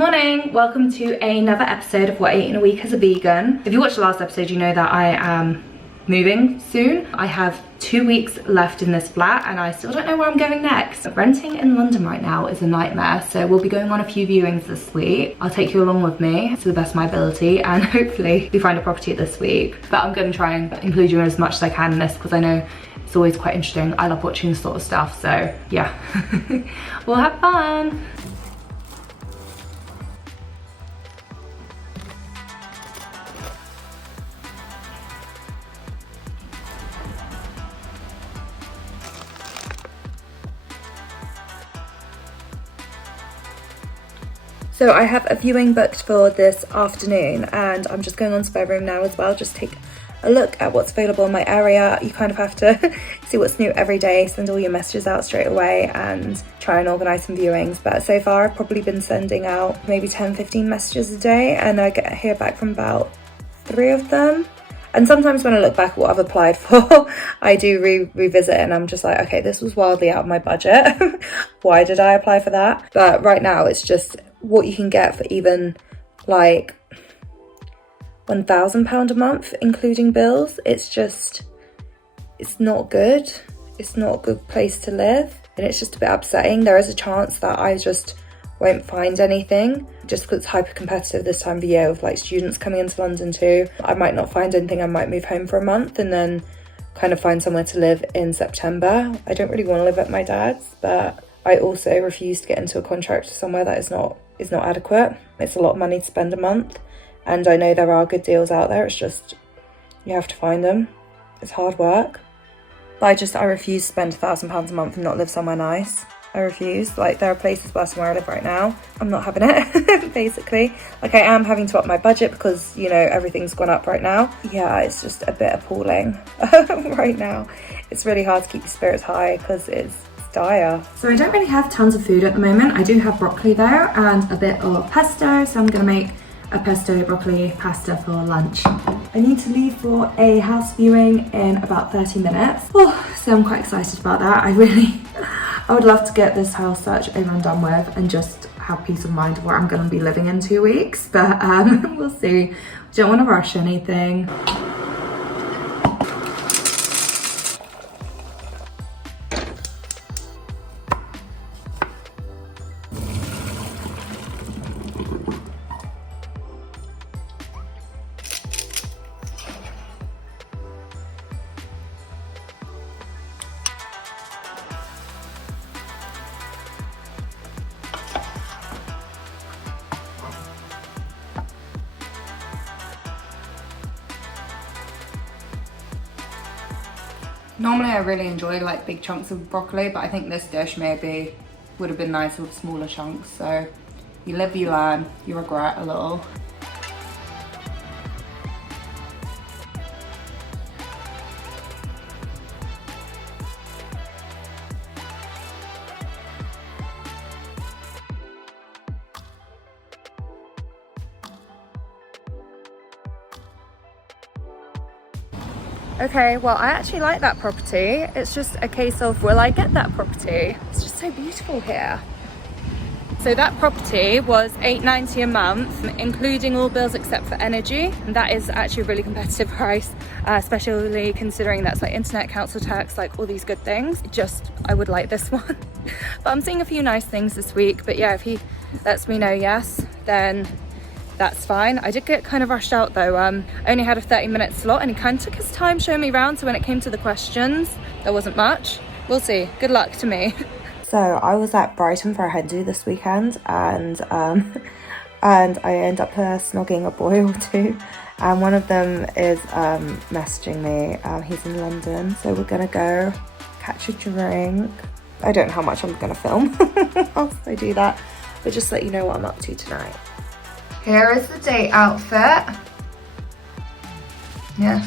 Morning, welcome to another episode of What I Eat in a Week as a Vegan. If you watched the last episode, you know that I am moving soon. I have 2 weeks left in this flat and I still don't know where I'm going next. Renting in London right now is a nightmare, so we'll be going on a few viewings this week. I'll take you along with me to the best of my ability and hopefully we find a property this week. But I'm going to try and include you in as much as I can in this because I know it's always quite interesting. I love watching this sort of stuff, so yeah. We'll have fun. So I have a viewing booked for this afternoon and I'm just going on to their room now as well, just take a look at what's available in my area. You kind of have to see what's new every day, send all your messages out straight away and try and organise some viewings. But so far I've probably been sending out maybe 10-15 messages a day and I hear back from about 3 of them. And sometimes when I look back at what I've applied for, I do revisit it and I'm just like, okay, this was wildly out of my budget. Why did I apply for that? But right now it's just what you can get for even like £1,000 a month, including bills. It's not good. It's not a good place to live. And it's just a bit upsetting. There is a chance that I just won't find anything just because it's hyper competitive this time of year with like students coming into London too. I might not find anything. I might move home for a month and then kind of find somewhere to live in September. I don't really want to live at my dad's, but I also refuse to get into a contract somewhere that is not adequate. It's a lot of money to spend a month and I know there are good deals out there. It's just you have to find them. It's hard work. But I refuse to spend £1,000 a month and not live somewhere nice. I refuse. Like, there are places worse than where I live right now. I'm not having it, basically. Like, I am having to up my budget because, you know, everything's gone up right now. Yeah, it's just a bit appalling right now. It's really hard to keep your spirits high because it's dire. So I don't really have tons of food at the moment. I do have broccoli though and a bit of pesto, so I'm gonna make a pesto broccoli pasta for lunch. I need to leave for a house viewing in about 30 minutes. Oh, so I'm quite excited about that. I would love to get this house search over and done with and just have peace of mind of where I'm gonna be living in 2 weeks, but we'll see. Don't want to rush anything. Normally I really enjoy like big chunks of broccoli, but I think this dish maybe would have been nicer with smaller chunks. So you live, you learn, you regret a little. Okay, well, I actually like that property. It's just a case of, will I get that property? It's just so beautiful here. So that property was £8.90 a month, including all bills except for energy. And that is actually a really competitive price, especially considering that's like internet, council tax, like all these good things. I would like this one. But I'm seeing a few nice things this week. But yeah, if he lets me know yes, then that's fine. I did get kind of rushed out though. Only had a 30-minute slot and he kind of took his time showing me around. So when it came to the questions, there wasn't much. We'll see. Good luck to me. So I was at Brighton for a hen do this weekend and I end up snogging a boy or two. And one of them is messaging me. He's in London. So we're gonna go catch a drink. I don't know how much I'm gonna film whilst I do that. But just let you know what I'm up to tonight. Here is the date outfit. Yeah.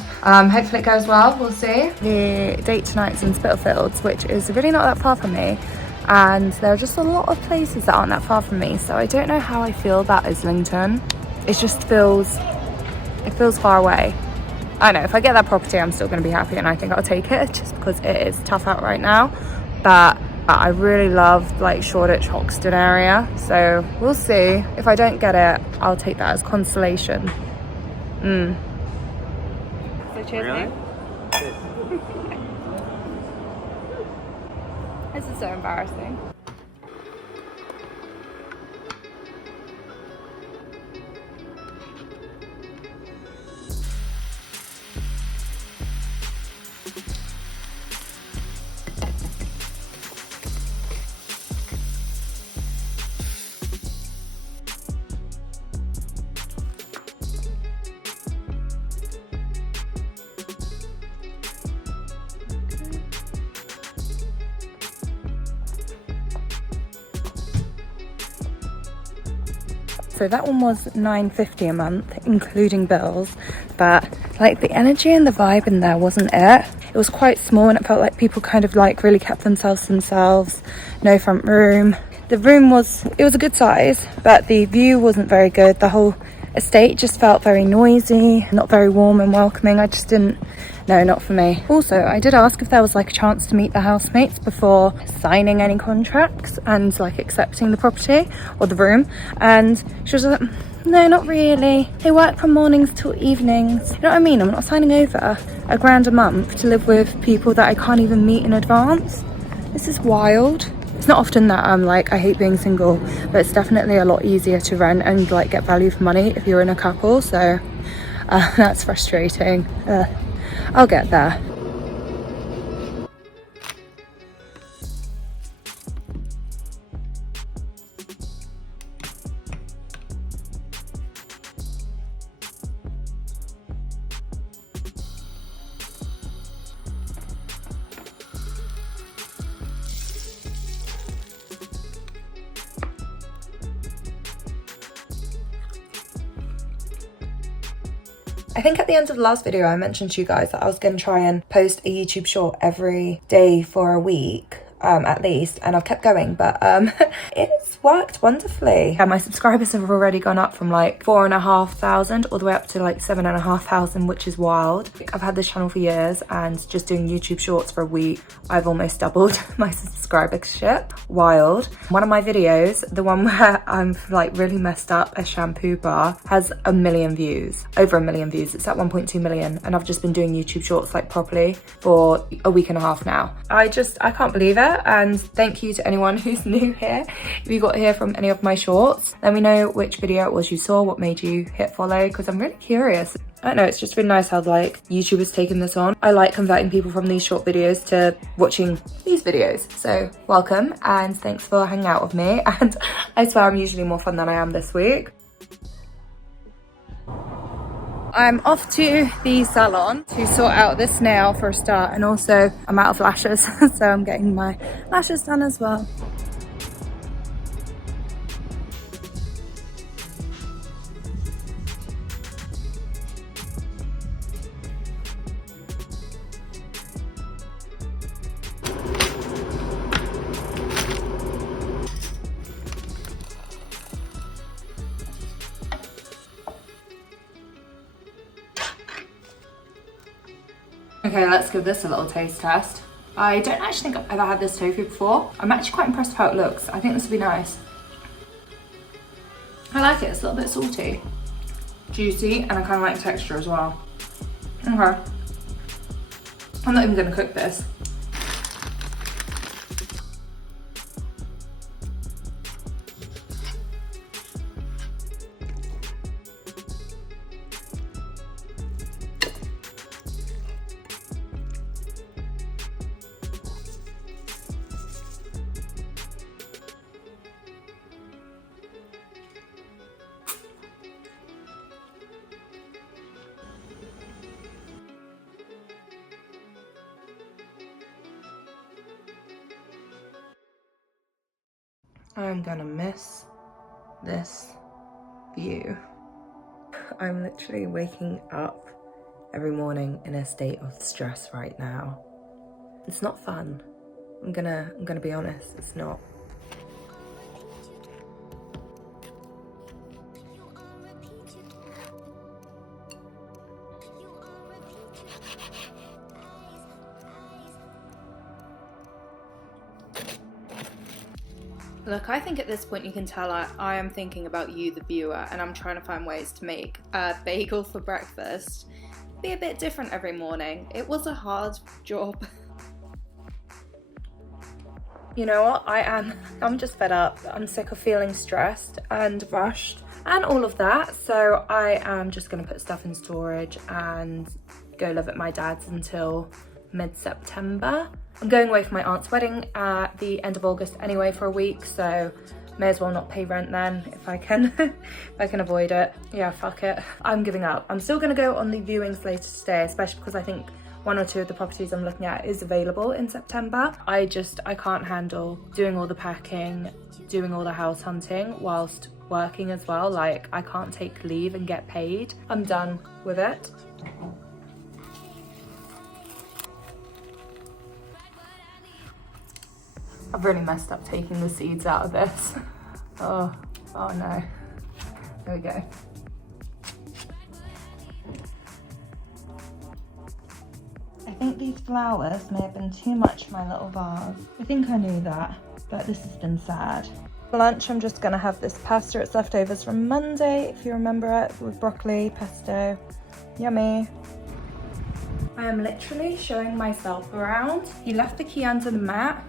Hopefully it goes well, we'll see. The date tonight's in Spitalfields, which is really not that far from me. And there are just a lot of places that aren't that far from me. So I don't know how I feel about Islington. It just feels far away. I know, if I get that property, I'm still gonna be happy and I think I'll take it just because it is tough out right now. But I really love like Shoreditch Hoxton area, so we'll see. If I don't get it, I'll take that as consolation. So cheers, really? This is so embarrassing. So that one was £9.50 a month, including bills, but like the energy and the vibe in there wasn't it. It was quite small and it felt like people kind of like really kept themselves to themselves. No front room. The room was a good size, but the view wasn't very good. The whole estate just felt very noisy, not very warm and welcoming. I just didn't, no, not for me. Also, I did ask if there was like a chance to meet the housemates before signing any contracts and like accepting the property or the room, and she was like, no, not really. They work from mornings till evenings. You know what I mean? I'm not signing over £1,000 a month to live with people that I can't even meet in advance. This is wild. It's not often that I'm like, I hate being single, but it's definitely a lot easier to rent and like get value for money if you're in a couple, so that's frustrating. I'll get there. I think at the end of the last video I mentioned to you guys that I was going to try and post a YouTube short every day for a week, at least, and I've kept going, but it's worked wonderfully. And my subscribers have already gone up from like 4,500 all the way up to like 7,500, which is wild. I've had this channel for years, and just doing YouTube shorts for a week, I've almost doubled my subscribership. Wild. One of my videos, the one where I'm like really messed up a shampoo bar, has 1 million views, over 1 million views. It's at 1.2 million, and I've just been doing YouTube shorts like properly for a week and a half now. I can't believe it. And thank you to anyone who's new here. If you got here from any of my shorts, let me know which video it was you saw, what made you hit follow, because I'm really curious. I don't know, it's just been nice how like YouTube has taken this on. I like converting people from these short videos to watching these videos. So welcome, and thanks for hanging out with me. And I swear I'm usually more fun than I am this week. I'm off to the salon to sort out this nail for a start, and also I'm out of lashes, so I'm getting my lashes done as well. Okay, let's give this a little taste test. I don't actually think I've ever had this tofu before. I'm actually quite impressed with how it looks. I think this will be nice. I like it, it's a little bit salty, juicy, and I kind of like the texture as well. Okay. I'm not even gonna cook this. I'm gonna miss this view. I'm literally waking up every morning in a state of stress right now. It's not fun. I'm gonna be honest, it's not. Look, I think at this point you can tell I am thinking about you, the viewer, and I'm trying to find ways to make a bagel for breakfast be a bit different every morning. It was a hard job. You know what? I'm just fed up. I'm sick of feeling stressed and rushed and all of that. So I am just gonna put stuff in storage and go live at my dad's until mid-September. I'm going away for my aunt's wedding at the end of August anyway for a week, so may as well not pay rent then if I can if I can avoid it. Yeah, fuck it. I'm giving up. I'm still gonna go on the viewings later today, especially because I think 1 or 2 of the properties I'm looking at is available in September. I can't handle doing all the packing, doing all the house hunting whilst working as well. Like, I can't take leave and get paid. I'm done with it. I've really messed up taking the seeds out of this. Oh no. There we go. I think these flowers may have been too much for my little vase. I think I knew that, but this has been sad. For lunch, I'm just gonna have this pasta. It's leftovers from Monday, if you remember it, with broccoli, pesto. Yummy. I am literally showing myself around. He left the key under the mat.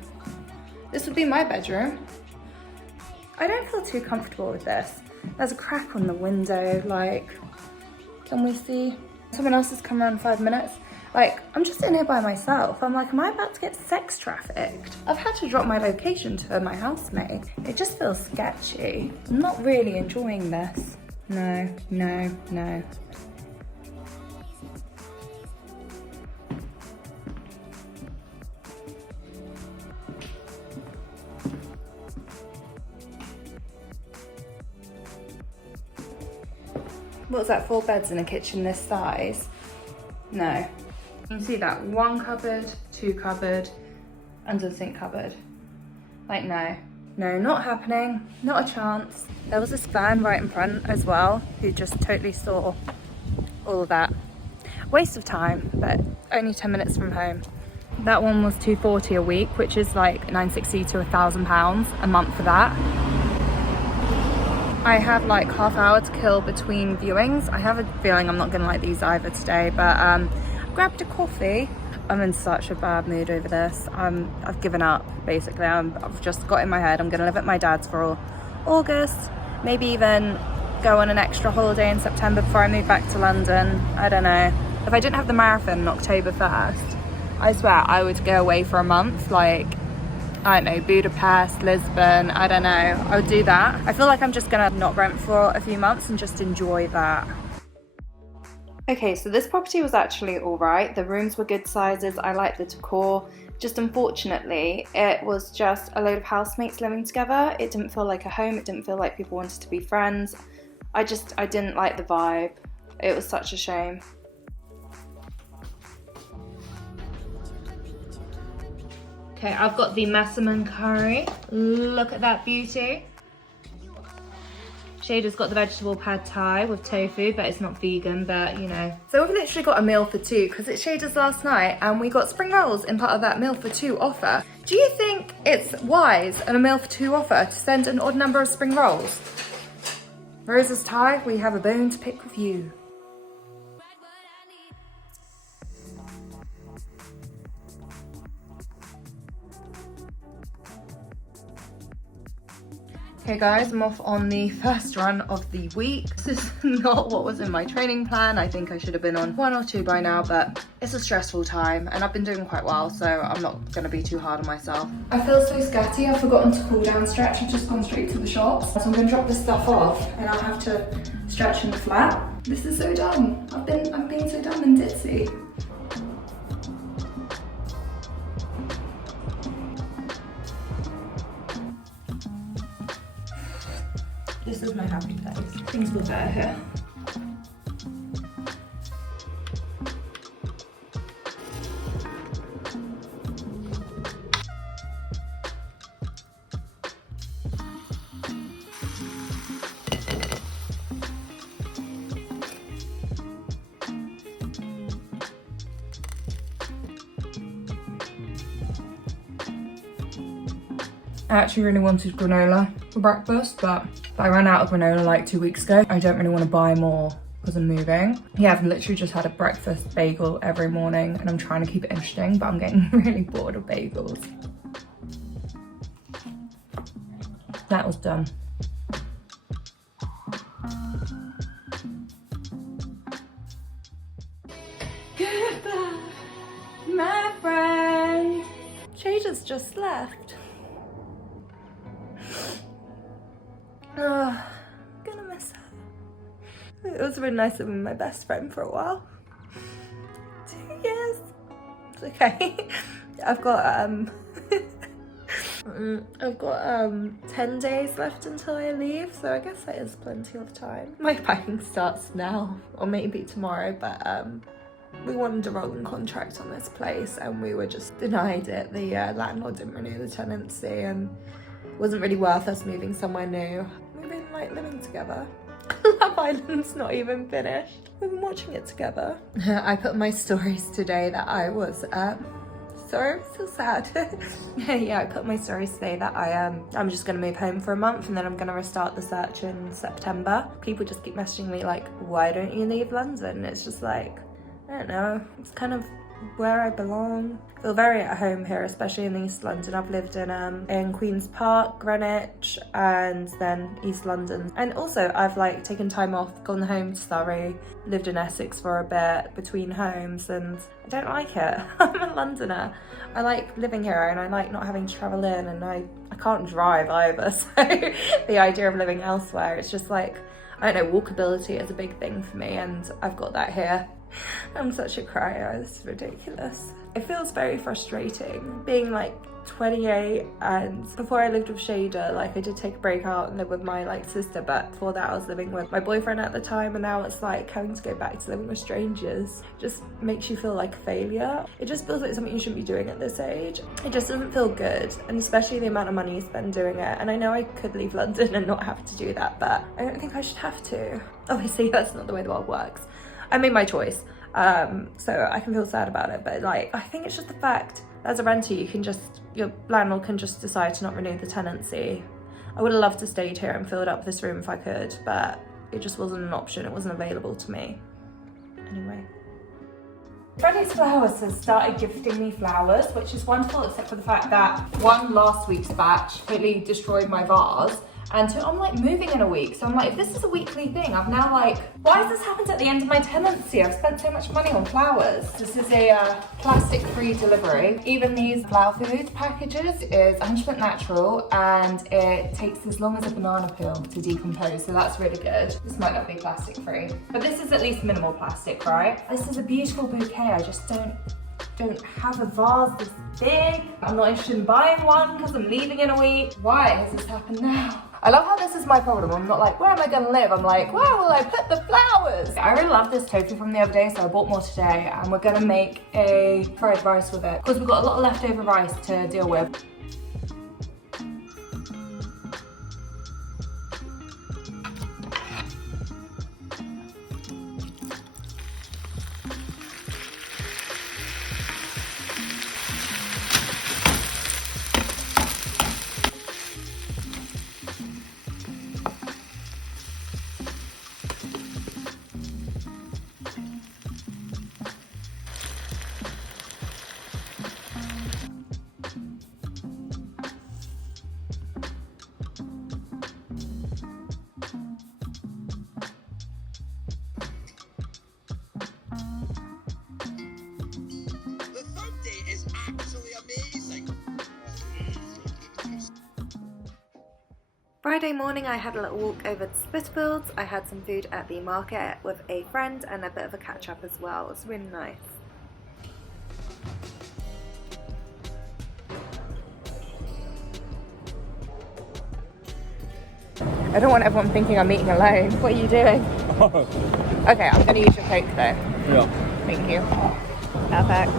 This would be my bedroom. I don't feel too comfortable with this. There's a crack on the window, like, can we see? Someone else has come around in 5 minutes. Like, I'm just in here by myself. I'm like, am I about to get sex trafficked? I've had to drop my location to my housemate. It just feels sketchy. I'm not really enjoying this. No. What's that, 4 beds in a kitchen this size? No. You can see that 1 cupboard, 2 cupboard, under the sink cupboard. Like, no, not happening, not a chance. There was this fan right in front as well who just totally saw all of that. Waste of time, but only 10 minutes from home. That one was $240 a week, which is like £960 to £1,000 a month for that. I have like half hour to kill between viewings. I have a feeling I'm not gonna like these either today, but I grabbed a coffee. I'm in such a bad mood over this. I've given up, basically. I've just got in my head, I'm gonna live at my dad's for August, maybe even go on an extra holiday in September before I move back to London. I don't know. If I didn't have the marathon on October 1st, I swear I would go away for a month, like, I don't know, Budapest, Lisbon, I don't know. I would do that. I feel like I'm just gonna not rent for a few months and just enjoy that. Okay, so this property was actually all right. The rooms were good sizes. I liked the decor. Just unfortunately, it was just a load of housemates living together. It didn't feel like a home. It didn't feel like people wanted to be friends. I didn't like the vibe. It was such a shame. Okay, I've got the massaman curry. Look at that beauty. Shader's got the vegetable pad thai with tofu, but it's not vegan, but you know. So we've literally got a meal for 2 because it's Shader's last night and we got spring rolls in part of that meal for 2 offer. Do you think it's wise on a meal for 2 offer to send an odd number of spring rolls? Rosa's Thai, we have a bone to pick with you. Okay guys, I'm off on the first run of the week. This is not what was in my training plan. I think I should have been on 1 or 2 by now, but it's a stressful time and I've been doing quite well, so I'm not gonna be too hard on myself. I feel so scatty, I've forgotten to cool down stretch. I've just gone straight to the shops. So I'm gonna drop this stuff off and I'll have to stretch in the flat. This is so dumb. I'm being so dumb and ditzy. This is my happy place. Things look better here. I actually really wanted granola for breakfast, but I ran out of granola like 2 weeks ago. I don't really want to buy more because I'm moving. Yeah, I've literally just had a breakfast bagel every morning and I'm trying to keep it interesting, but I'm getting really bored of bagels. That was done. Goodbye, my friend. Jada's just left. Oh, gonna miss her. It was really nice having my best friend for a while. 2 years. It's okay. I've got 10 days left until I leave, so I guess that is plenty of time. My packing starts now, or maybe tomorrow, but we wanted a rolling contract on this place and we were just denied it. The landlord didn't renew the tenancy and it wasn't really worth us moving somewhere new. We've been like living together. Love Island's not even finished. We've been watching it together. I put in my stories today that I was sorry, I'm so sad. Yeah, I put in my stories today that I'm just gonna move home for a month and then I'm gonna restart the search in September. People just keep messaging me like, why don't you leave London? It's just like, I don't know, it's kind of where I belong. I feel very at home here, especially in East London. I've lived in Queen's Park, Greenwich, and then East London. And also I've like taken time off, gone home to Surrey, lived in Essex for a bit between homes, and I don't like it. I'm a Londoner. I like living here and I like not having to travel in, and I can't drive either, so the idea of living elsewhere, it's just like, I don't know, walkability is a big thing for me and I've got that here. I'm such a crier, it's ridiculous. It feels very frustrating being like 28, and before I lived with Shader, like I did take a break out and live with my like sister, but before that I was living with my boyfriend at the time, and now it's like having to go back to living with strangers. It just makes you feel like a failure. It just feels like something you shouldn't be doing at this age. It just doesn't feel good, and especially the amount of money you spend doing it. And I know I could leave London and not have to do that, but I don't think I should have to. Obviously that's not the way the world works. I made my choice, so I can feel sad about it, but like I think it's just the fact as a renter your landlord can just decide to not renew the tenancy. I would have loved to stayed here and filled up this room if I could, but it just wasn't an option, it wasn't available to me. Anyway. Freddy's Flowers has started gifting me flowers, which is wonderful, except for the fact that one, last week's batch completely destroyed my vase, and two, I'm like moving in a week, so I'm like, if this is a weekly thing, I've now like, why has this happened at the end of my tenancy? I've spent so much money on flowers. This is a plastic-free delivery. Even these flower food packages is 100% natural, and it takes as long as a banana peel to decompose, so that's really good. This might not be plastic-free, but this is at least minimal plastic, right? This is a beautiful bouquet. I just don't have a vase this big. I'm not interested in buying one because I'm leaving in a week. Why has this happened now? I love how this is my problem. I'm not like, where am I gonna live? I'm like, where will I put the flowers? I really love this tofu from the other day, so I bought more today, and we're gonna make a fried rice with it because we've got a lot of leftover rice to deal with. Friday morning I had a little walk over to Spitalfields. I had some food at the market with a friend and a bit of a catch up as well. It was really nice. I don't want everyone thinking I'm eating alone. What are you doing? Okay, I'm going to use your Coke though. Yeah. Thank you. Perfect.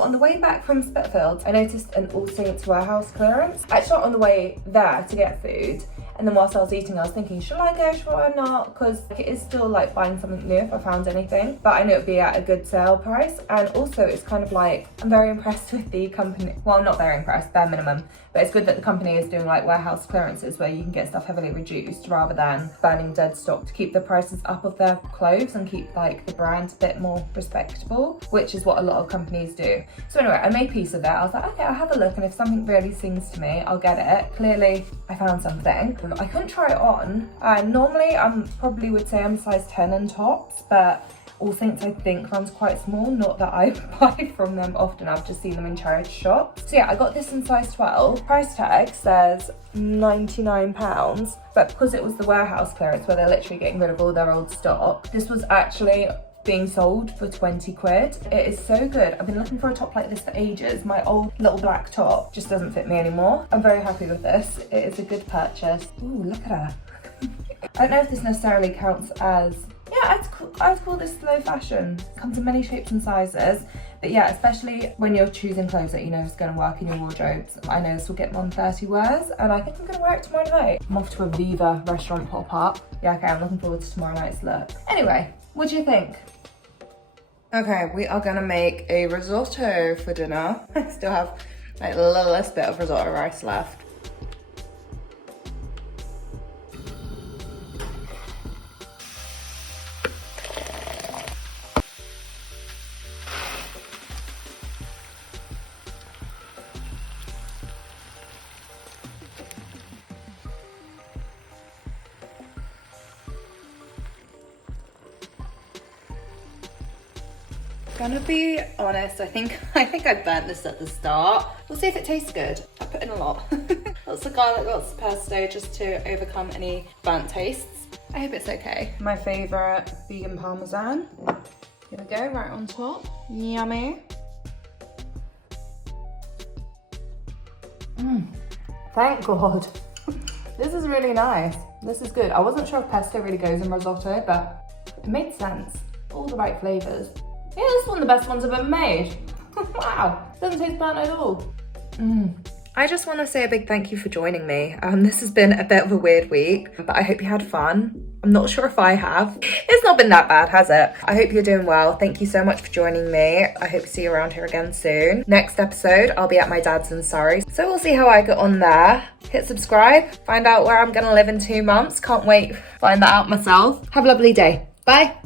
On the way back from Spitalfields, I noticed an All Saints warehouse clearance. Actually not on the way there to get food, And then whilst I was eating, I was thinking, should I go, should I not? Because it is still like buying something new if I found anything, but I know it'd be at a good sale price. And also it's kind of like, I'm very impressed with the company. Well, I'm not very impressed, bare minimum, but it's good that the company is doing like warehouse clearances where you can get stuff heavily reduced rather than burning dead stock to keep the prices up of their clothes and keep like the brand a bit more respectable, which is what a lot of companies do. So anyway, I made peace with it. I was like, okay, I'll have a look, and if something really sings to me, I'll get it. Clearly I found something. I couldn't try it on. Normally probably would say I'm size 10 in tops, but All Saints I think runs quite small, not that I buy from them often, I've just seen them in charity shops. So yeah, I got this in size 12. Price tag says £99, but because it was the warehouse clearance where they're literally getting rid of all their old stock, this was actually being sold for 20 quid. It is so good. I've been looking for a top like this for ages. My old little black top just doesn't fit me anymore. I'm very happy with this. It is a good purchase. Ooh, look at her. I don't know if this necessarily counts as, yeah, I'd call this slow fashion. Comes in many shapes and sizes, but yeah, especially when you're choosing clothes that you know is going to work in your wardrobes. I know this will get more than 30 wears, and I think I'm going to wear it tomorrow night. I'm off to a Viva restaurant pop-up. Yeah, okay, I'm looking forward to tomorrow night's look. Anyway, what do you think? Okay, we are gonna make a risotto for dinner. I still have like the littlest bit of risotto rice left. Gonna be honest, I think I burnt this at the start. We'll see if it tastes good. I put in a lot. Lots of garlic, lots of pesto, just to overcome any burnt tastes. I hope it's okay. My favourite vegan parmesan. Here we go, right on top. Yummy. Thank God. This is really nice. This is good. I wasn't sure if pesto really goes in risotto, but it made sense. All the right flavours. Yeah, this is one of the best ones I've ever made. Wow, doesn't taste bad at all. I just want to say a big thank you for joining me. This has been a bit of a weird week, but I hope you had fun. I'm not sure if I have. It's not been that bad, has it? I hope you're doing well. Thank you so much for joining me. I hope to see you around here again soon. Next episode, I'll be at my dad's in Surrey. So we'll see how I get on there. Hit subscribe, find out where I'm gonna live in 2 months. Can't wait, find that out myself. Have a lovely day. Bye.